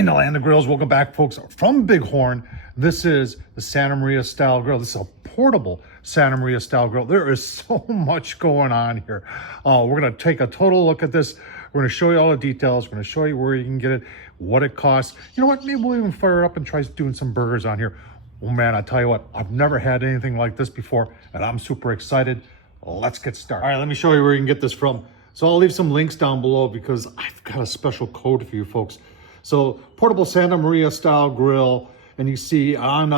In the land of grills, welcome back, folks, from BigHorn. This is the Santa Maria style grill. This is a portable Santa Maria style grill. There is so much going on here. We're going to take a total look at this. We're going to show you all the details. We're going to show you where you can get it, what it costs. You know what? Maybe we'll even fire it up and try doing some burgers on here. Oh man, I tell you what, I've never had anything like this before, and I'm super excited. Let's get started. All right, let me show you where you can get this from. So I'll leave some links down below because I've got a special code for you folks. So portable Santa Maria style grill, and you see on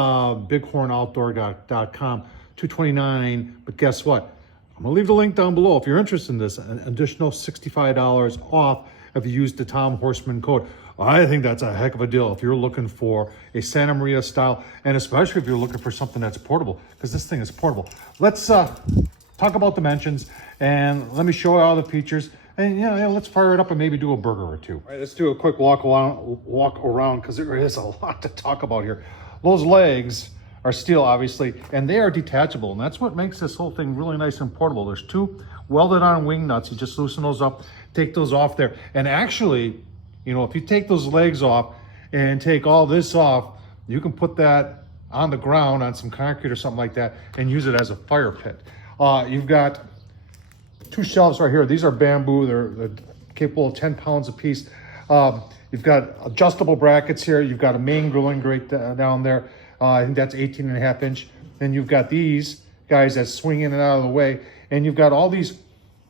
BigHornOutdoor.com, $229. But guess what? I'm gonna leave the link down below if you're interested in this. An additional $65 off if you use the Horsman code. I think that's a heck of a deal if you're looking for a Santa Maria style, and especially if you're looking for something that's portable, because this thing is portable. Let's talk about dimensions, and let me show you all the features. And yeah, let's fire it up and maybe do a burger or two. All right, let's do a quick walk around because there is a lot to talk about here. Those legs are steel, obviously, and they are detachable, and that's what makes this whole thing really nice and portable. There's two welded on wing nuts. You just loosen those up, take those off there. And actually, you know, if you take those legs off and take all this off, you can put that on the ground on some concrete or something like that and use it as a fire pit. You've got two shelves right here. These are bamboo. They're capable of 10 pounds a piece. You've got adjustable brackets here. You've got a main grilling grate down there. I think that's 18.5 inch. Then you've got these guys that swing in and out of the way. And you've got all these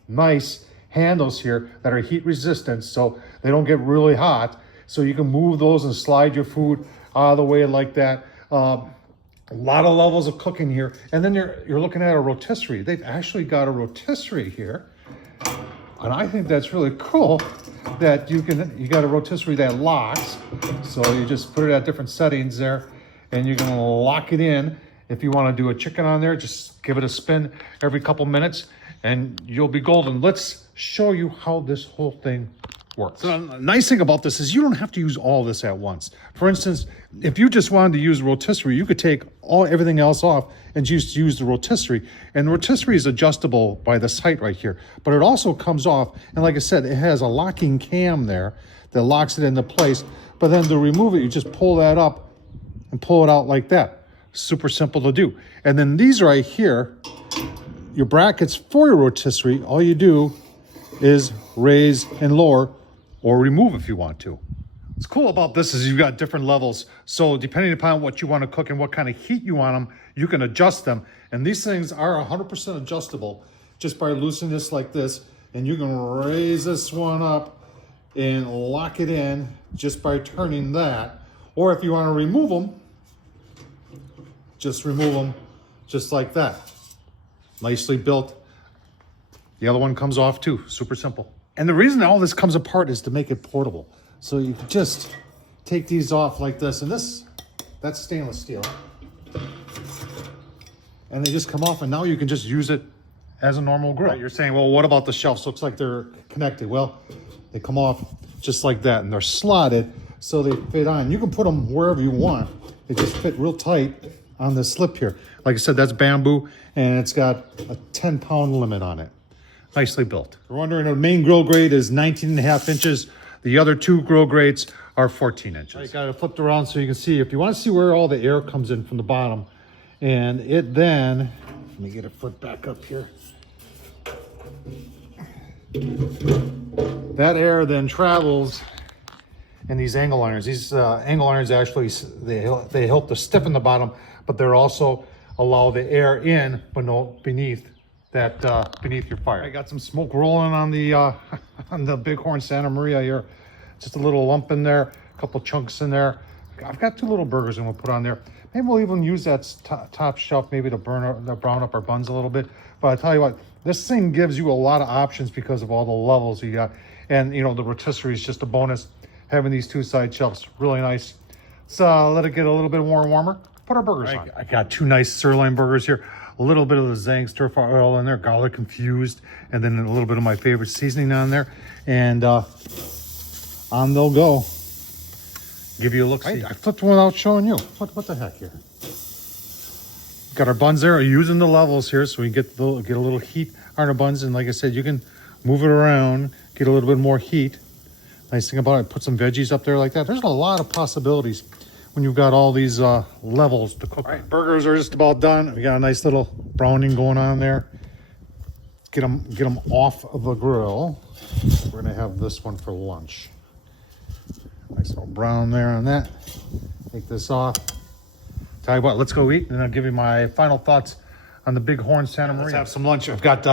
nice handles here that are heat resistant, so they don't get really hot. So you can move those and slide your food out of the way like that. A lot of levels of cooking here. And then you're looking at a rotisserie. They've actually got a rotisserie here. And I think that's really cool that you got a rotisserie that locks. So you just put it at different settings there and you can lock it in. If you want to do a chicken on there, just give it a spin every couple minutes and you'll be golden. Let's show you how this whole thing works. So the nice thing about this is you don't have to use all this at once. For instance, if you just wanted to use a rotisserie, you could take everything else off and just use the rotisserie. And the rotisserie is adjustable by this height right here, but it also comes off. And like I said, it has a locking cam there that locks it into place. But then to remove it, you just pull that up and pull it out like that. Super simple to do. And then these right here, your brackets for your rotisserie, all you do is raise and lower or remove if you want to. What's cool about this is you've got different levels. So depending upon what you want to cook and what kind of heat you want them, you can adjust them. And these things are 100% adjustable just by loosening this like this. And you can raise this one up and lock it in just by turning that. Or if you want to remove them, just remove them just like that. Nicely built. The other one comes off too, super simple. And the reason all this comes apart is to make it portable. So you can just take these off like this, and that's stainless steel. And they just come off, and now you can just use it as a normal grill. Right, you're saying, well, what about the shelves? Looks like they're connected. Well, they come off just like that, and they're slotted so they fit on. You can put them wherever you want. They just fit real tight on the slip here. Like I said, that's bamboo, and it's got a 10-pound limit on it. Nicely built. You're wondering, the main grill grate is 19.5 inches. The other two grill grates are 14 inches. I got it flipped around so you can see. If you want to see where all the air comes in from the bottom, and it then, let me get it flipped back up here. That air then travels in these angle irons. These angle irons actually, they help to stiffen the bottom, but they're also allow the air in, but no beneath your fire. I got some smoke rolling on the on the BigHorn Santa Maria here. Just a little lump in there, a couple chunks in there. I've got two little burgers and we'll put on there. Maybe we'll even use that top shelf maybe to brown up our buns a little bit. But I tell you what, this thing gives you a lot of options because of all the levels you got. And you know, the rotisserie is just a bonus. Having these two side shelves, really nice. So let it get a little bit more warmer. Put our burgers on. I got two nice sirloin burgers here. A little bit of the Zang stir-fry oil in there, garlic infused, and then a little bit of my favorite seasoning on there. And on they'll go. Give you a look. I flipped one without showing you. What the heck here? Got our buns there. Using the levels here so we get a little heat on our buns. And like I said, you can move it around, get a little bit more heat. Nice thing about it, put some veggies up there like that. There's a lot of possibilities when you've got all these levels to cook. All right, burgers are just about done. We got a nice little browning going on there. Get them off of the grill. We're gonna have this one for lunch. Nice little brown there on that. Take this off. Tell you what, let's go eat, and I'll give you my final thoughts on the BigHorn Santa Maria. Let's have some lunch. I've got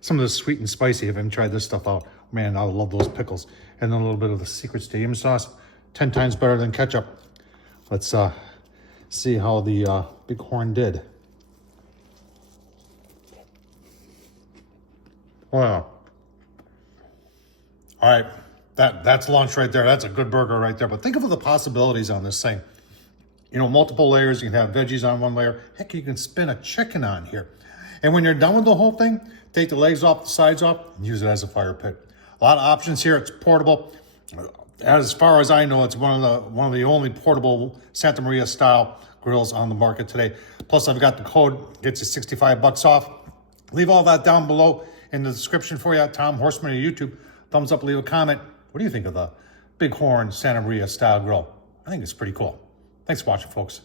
some of the sweet and spicy. I haven't tried this stuff out. Man, I love those pickles. And then a little bit of the secret stadium sauce. 10 times better than ketchup. Let's see how the BigHorn did. Wow. All right, that's lunch right there. That's a good burger right there. But think of the possibilities on this thing. You know, multiple layers. You can have veggies on one layer. Heck, you can spin a chicken on here. And when you're done with the whole thing, take the legs off, the sides off, and use it as a fire pit. A lot of options here. It's portable. As far as I know, it's one of the only portable Santa Maria style grills on the market today. Plus, I've got the code, gets you $65 off. Leave all that down below in the description for you at Tom Horsman or YouTube. Thumbs up, leave a comment. What do you think of the BigHorn Santa Maria style grill? I think it's pretty cool. Thanks for watching, folks.